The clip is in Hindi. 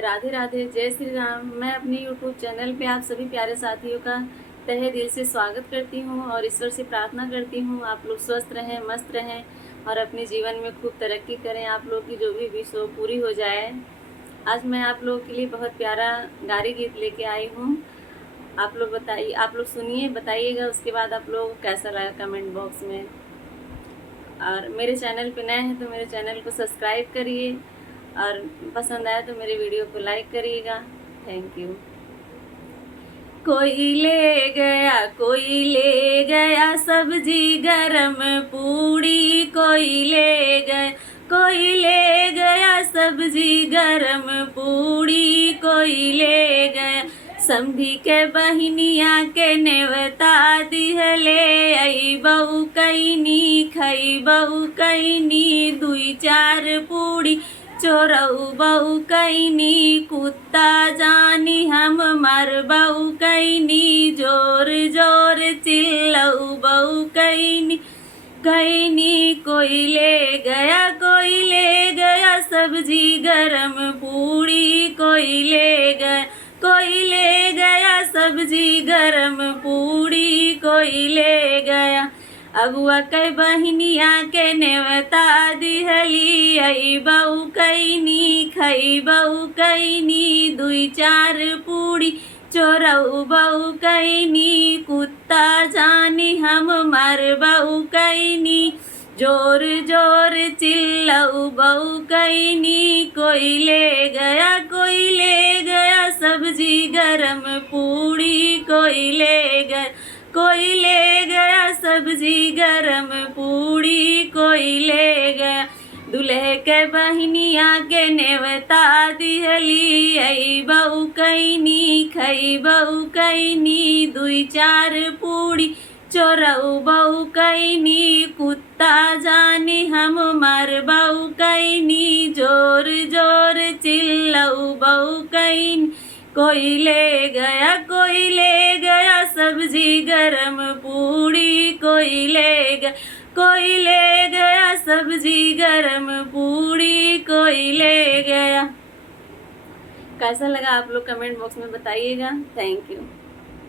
राधे राधे, जय श्री राम। मैं अपने यूट्यूब चैनल पे आप सभी प्यारे साथियों का तहे दिल से स्वागत करती हूँ और ईश्वर से प्रार्थना करती हूँ आप लोग स्वस्थ रहें, मस्त रहें और अपने जीवन में खूब तरक्की करें। आप लोग की जो भी विश हो पूरी हो जाए। आज मैं आप लोगों के लिए बहुत प्यारा गारी गीत लेके आई हूँ। आप लोग बताइए, आप लोग सुनिए, बताइएगा, उसके बाद आप लोग कैसा लगा कमेंट बॉक्स में। और मेरे चैनल पे नए हैं तो मेरे चैनल को सब्सक्राइब करिए और पसंद आया तो मेरे वीडियो को लाइक करिएगा। Thank you. कोई ले गया सब्जी गरम पूड़ी, कोई ले गया सब्जी गरम पूड़ी, कोई ले गया समधी के बहिनिया के नेवता दिहले, आई बहू कैनी खई बहू कैनी दुई चार पूड़ी, चोरऊ बहू कैनी कुत्ता जानी हम मर बहू कैनी, जोर जोर चिल्लऊ बहू कैनी कैनी, कोई ले गया सब्जी गरम पूड़ी, कोई ले गया सब्जी गरम पूड़ी, कोई ले गया अगुआ कई बहनिया के नेवता दिहली, आई बहू कैनी खई बहू कैनी दुई चार पूड़ी, चोरऊ बहू कैनी कुत्ता जानी हम मर बहू कैनी, जोर जोर चिल्लऊ बहू कैनी, कोई ले गया सब्जी गरम पूड़ी, कोई ले गया सब्जी गरम पूड़ी, कोई ले गया दुल्हे के बहनिया के नेवता दिहली, आई बहू कैनी खई बहू कैनी दुई चार पूड़ी, चोरऊ बहू कैनी कुत्ता जानी हम मर बहू कैनी, जोर जोर चिल्लऊ बहू कैनी, कोई ले गया सब्जी गरम पूड़ी, कोई ले गया सब्जी गरम पूड़ी, कोई ले गया। कैसा लगा आप लोग कमेंट बॉक्स में बताइएगा। Thank you.